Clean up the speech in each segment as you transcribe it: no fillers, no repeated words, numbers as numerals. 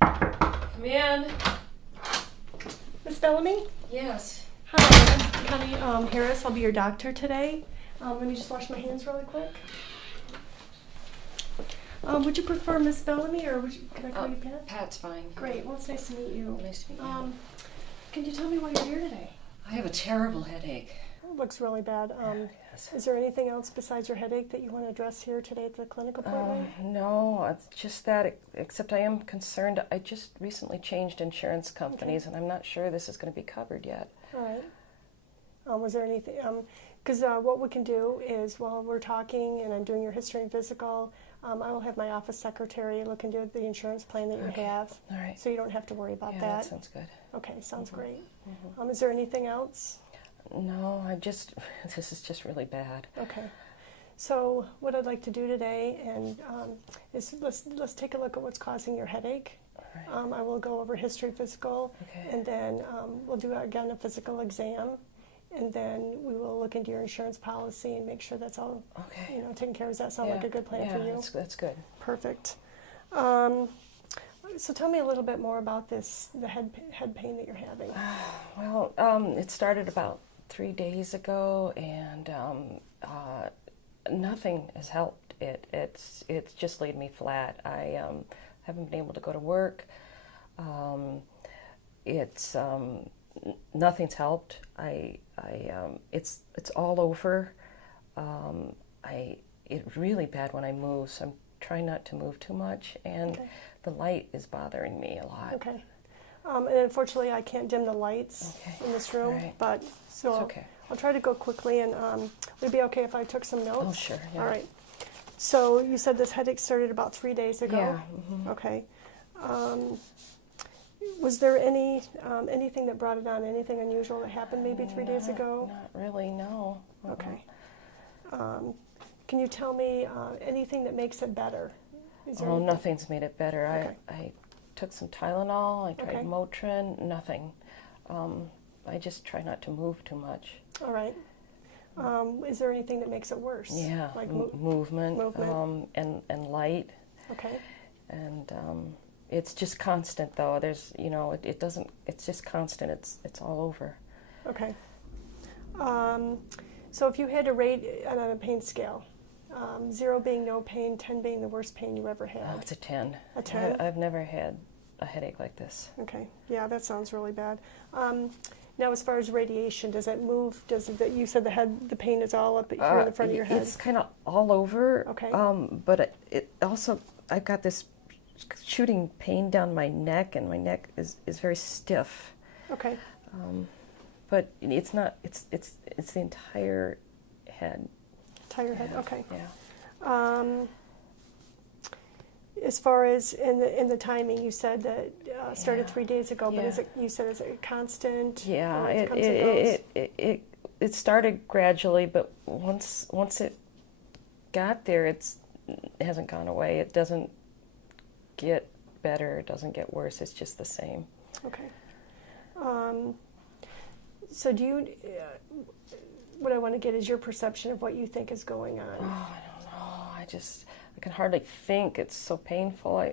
Come in. Miss Bellamy? Yes. Hi, I'm Connie Harris. I'll be your doctor today. Let me just wash my hands really quick. Would you prefer Miss Bellamy or can I call you Pat? Pat's fine. Great. Well, it's nice to meet you. Nice to meet you. Can you tell me why you're here today? I have a terrible headache. It looks really bad. Yes. Is there anything else besides your headache that you want to address here today at the clinic appointment? No, it's just that, except I am concerned. I just recently changed insurance companies, and I'm not sure this is going to be covered yet. All right. Was there anything? Because what we can do is while we're talking and I'm doing your history and physical, I will have my office secretary look into the insurance plan that you have. All right. So you don't have to worry about Yeah, that. that sounds good. Okay, sounds great. Is there anything else? No, this is just really bad. Okay. So what I'd like to do today is let's take a look at what's causing your headache. All right. I will go over history, physical, Okay. and then we'll do again a physical exam, and then we will look into your insurance policy and make sure that's all Okay. taken care of. Does that sound like a good plan yeah, for you? that's good. Perfect. So tell me a little bit more about the head pain that you're having. Well, it started about 3 days ago, and nothing has helped. It's just laid me flat. I haven't been able to go to work. It's nothing's helped. It's all over. It's really bad when I move, so I'm trying not to move too much, and the light is bothering me a lot. Okay. And unfortunately, I can't dim the lights in this room, Right. but so It's okay. I'll try to go quickly. And would it be okay if I took some notes? Oh, sure. Yeah. All right. So you said this headache started about 3 days ago. Yeah. Okay. Was there anything that brought it on? Anything unusual that happened maybe 3 days ago? Not really. No. Okay. Can you tell me anything that makes it better? Is there anything? Nothing's made it better. Okay. I took some Tylenol. I tried Okay. Motrin. Nothing. I just try not to move too much. All right. Is there anything that makes it worse? Yeah, Like movement, movement. and light, Okay. and it's just constant though. There's it doesn't. It's just constant. It's all over. Okay. So if you had to rate it on a pain scale, 0 being no pain, 10 being the worst pain you ever had. Oh, it's a 10. A 10? I've never had a headache like this. Okay. Yeah, that sounds really bad. Now, as far as radiation, does it move? You said the pain is all up here in the front of your head. It's kind of all over. Okay. But it also, I've got this shooting pain down my neck, and my neck is very stiff. Okay. But it's not. It's the entire head. Entire head. Okay. Yeah. As far as in the timing, you said that started 3 days ago, but Yeah. you said is it constant? Yeah. Or it comes and goes? It started gradually, but once it got there, it hasn't gone away. It doesn't get better. It doesn't get worse. It's just the same. Okay. So do you? What I want to get is your perception of what you think is going on. Oh, I don't know. I can hardly think. It's so painful.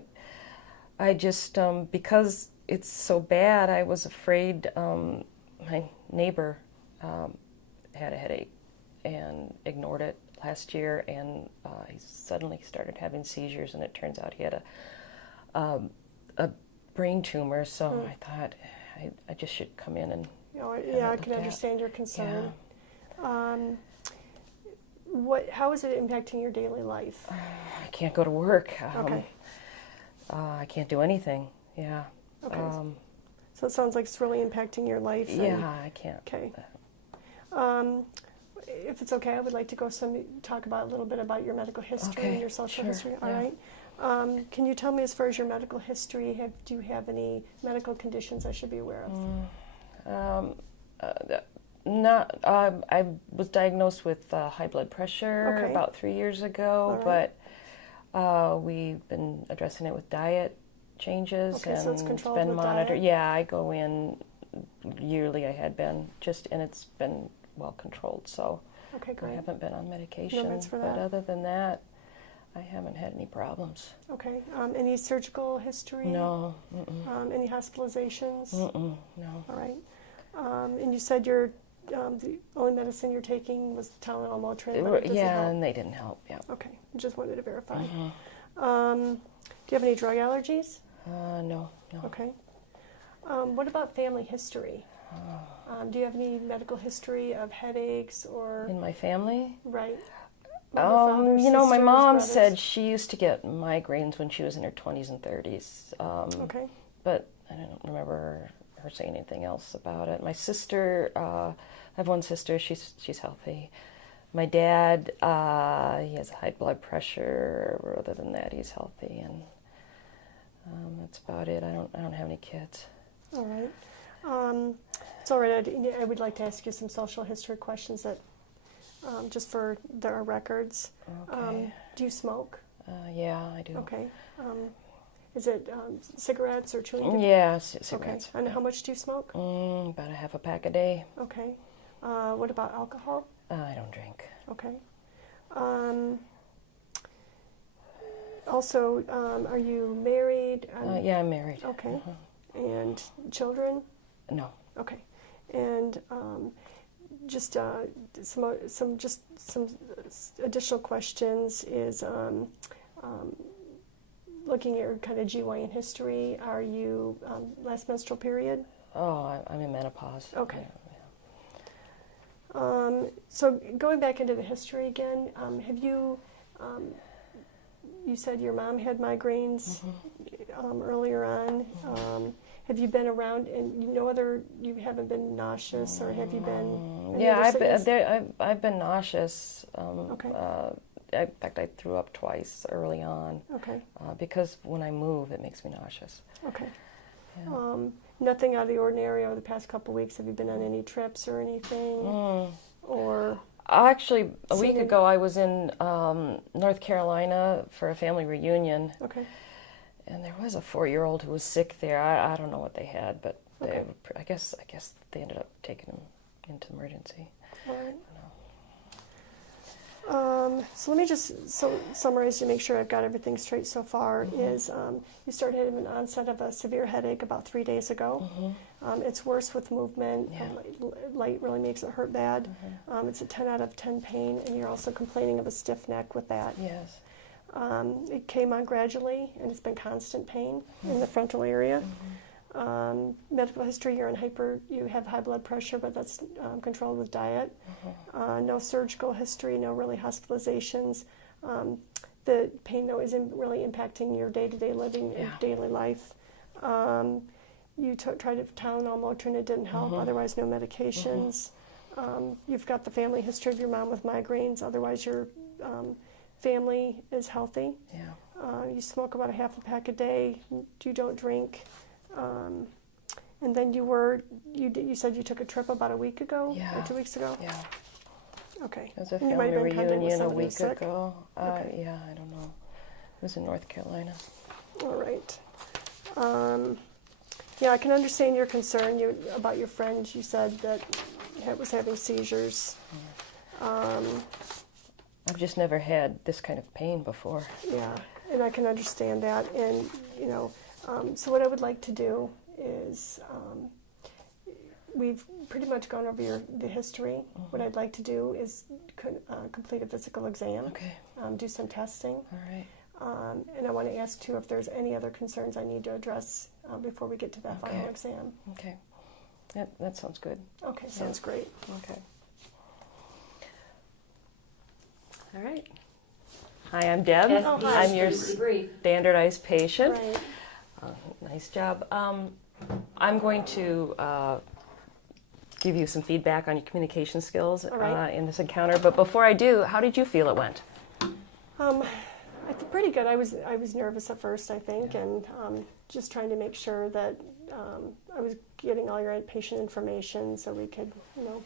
I just because it's so bad, I was afraid. My neighbor had a headache and ignored it last year, and he suddenly started having seizures, and it turns out he had a brain tumor. So I thought I just should come in and. Yeah, I can understand your concern. Yeah. How is it impacting your daily life? I can't go to work. Okay. I can't do anything. Yeah. Okay. So it sounds like it's really impacting your life. Yeah, I can't. Okay. If it's okay, I would like to talk about a little bit about your medical history and your social history. All right. Can you tell me, as far as your medical history, do you have any medical conditions I should be aware of? I was diagnosed with high blood pressure about 3 years ago, but we've been addressing it with diet changes, and so it's controlled been with monitored. diet? Yeah, I go in yearly. I had been and it's been well controlled. So Okay, great. I haven't been on medication. No meds for but that? other than that, I haven't had any problems. Okay. Any surgical history? No. Any hospitalizations? No. All right. And you said the only medicine you're taking was Tylenol, Motrin. But it doesn't help. And they didn't help. Yeah. Okay. Just wanted to verify. Do you have any drug allergies? No. Okay. What about family history? Do you have any medical history of headaches or? In my family? Right. My Sisters, mom brothers? said she used to get migraines when she was in her 20s and 30s. Okay. But I don't remember her saying anything else about it. My sister, I have one sister, she's healthy. My dad, he has high blood pressure. Other than that, he's healthy, and that's about it. I don't have any kids. All right. It's all right. I would like to ask you some social history questions that, just for our records. Okay. Do you smoke? Yeah, I do. Okay. Is it cigarettes or chewing? Yeah, cigarettes. Okay. And how much do you smoke? About a half a pack a day. Okay. What about alcohol? I don't drink. Okay. Also, are you married? Yeah, I'm married. Okay. And children? No. Okay. And just some additional questions is looking at your kind of GYN history. Are you last menstrual period? Oh, I'm in menopause. Okay. Yeah. So going back into the history again, have you? You said your mom had migraines earlier on. Have you been around and you haven't been nauseous, or have you been? Yeah, I've been nauseous. Okay. In fact, I threw up twice early on. Okay. Because when I move, it makes me nauseous. Okay. Yeah. Nothing out of the ordinary over the past couple of weeks. Have you been on any trips or anything? Or actually, a week ago, I was in North Carolina for a family reunion. Okay. And there was a 4-year-old who was sick there. I don't know what they had, but Okay. I guess they ended up taking him into emergency. All right. So let me just summarize to make sure I've got everything straight so far. Is you started having an onset of a severe headache about 3 days ago. It's worse with movement. Yeah. Light really makes it hurt bad. It's a 10 out of 10 pain, and you're also complaining of a stiff neck with that. Yes. It came on gradually, and it's been constant pain in the frontal area. Medical history, you have high blood pressure, but that's controlled with diet. No surgical history, no really hospitalizations. The pain, though, isn't really impacting your day-to-day living, your daily life. You tried Tylenol, Motrin, it didn't help. Otherwise, no medications. You've got the family history of your mom with migraines. Otherwise, your family is healthy. Yeah. You smoke about a half a pack a day. You don't drink. And then you said you took a trip about a week ago or 2 weeks ago? Yeah. Okay. It was a And you might family have been contact with reunion a somebody week sick? ago. Okay. Yeah, I don't know. It was in North Carolina. All right. Yeah, I can understand your concern about your friend. You said that was having seizures. I've just never had this kind of pain before. Yeah, and I can understand that. And, so what I would like to do is, we've pretty much gone over the history. What I'd like to do is complete a physical exam, Okay. do some testing. All right. And I want to ask, too, if there's any other concerns I need to address before we get to that final Okay. exam. Okay. That sounds good. Okay, sounds great. Okay. All right. Hi, I'm Deb. Yes, Oh, hi. I'm your standardized patient. Right. Nice job. I'm going to give you some feedback on your communication skills All right. in this encounter. But before I do, how did you feel it went? I feel pretty good. I was nervous at first, I think, and just trying to make sure that I was getting all your patient information so we could,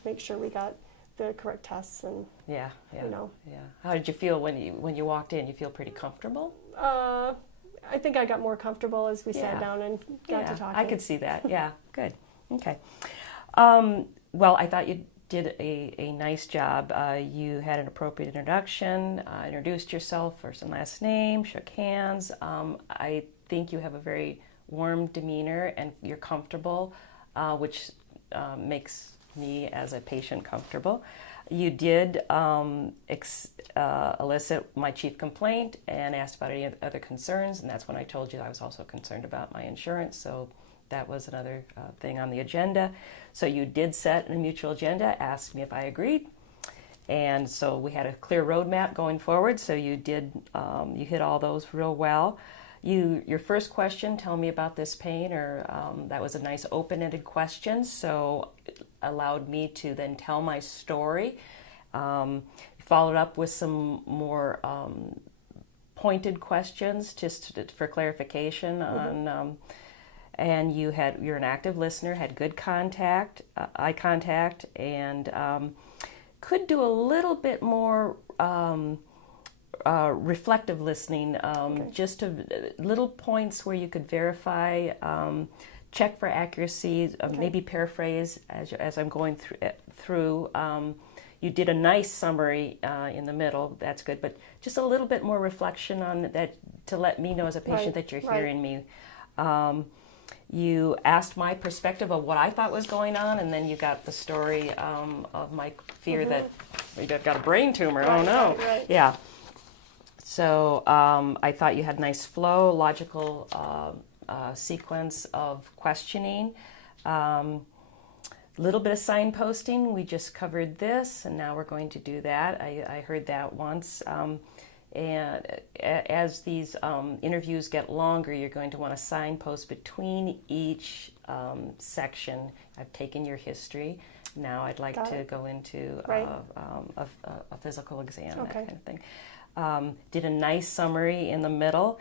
make sure we got the correct tests and. Yeah. Yeah. How did you feel when you walked in? You feel pretty comfortable? I think I got more comfortable as we sat down and got to talking. I could see that. Yeah, good. Okay. Well, I thought you'd did a nice job. You had an appropriate introduction, introduced yourself, first and last name, shook hands. I think you have a very warm demeanor and you're comfortable, which makes me as a patient comfortable. You did elicit my chief complaint and asked about any other concerns, and that's when I told you I was also concerned about my insurance, so that was another thing on the agenda. So you did set a mutual agenda, asked me if I agreed, and so we had a clear roadmap going forward, so you did, you hit all those real well. Your first question, tell me about this pain, or that was a nice open-ended question, so it allowed me to then tell my story. Followed up with some more pointed questions just for clarification on, and you're an active listener, had good contact, eye contact, and could do a little bit more reflective listening, just to little points where you could verify, check for accuracy, maybe paraphrase as I'm going through. You did a nice summary in the middle, that's good, but just a little bit more reflection on that to let me know as a patient that you're hearing me. You asked my perspective of what I thought was going on, and then you got the story of my fear that you got a brain tumor. Oh no. Yeah. So I thought you had nice flow, logical sequence of questioning. Little bit of signposting. We just covered this, and now we're going to do that. I heard that once. And as these interviews get longer, you're going to want to signpost between each section. I've taken your history. Now I'd like to go into a physical exam, that kind of thing. Did a nice summary in the middle.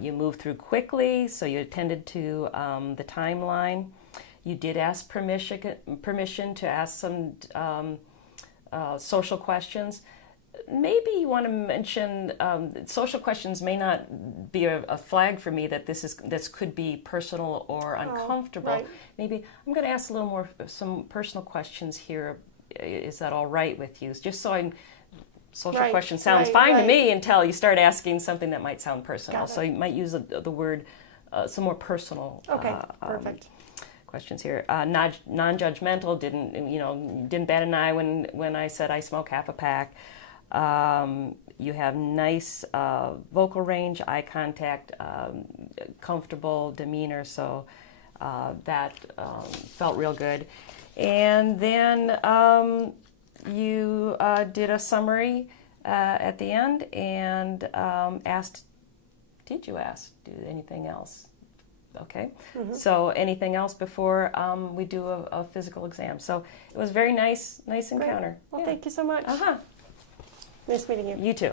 You moved through quickly, so you attended to the timeline. You did ask permission to ask some social questions. Maybe you want to mention social questions may not be a flag for me that this could be personal or uncomfortable. Maybe I'm going to ask a little more some personal questions here. Is that all right with you? Just so I'm. Social question sounds fine to me until you start asking something that might sound personal. So you might use the word some more personal. Perfect. Questions here. Non-judgmental. Didn't bat an eye when I said I smoke half a pack. You have nice vocal range, eye contact, comfortable demeanor. So that felt real good. And then you did a summary at the end and asked, did you ask, do anything else? Okay. So anything else before we do a physical exam? So it was very nice encounter. Well, thank you so much. Nice meeting you. You too.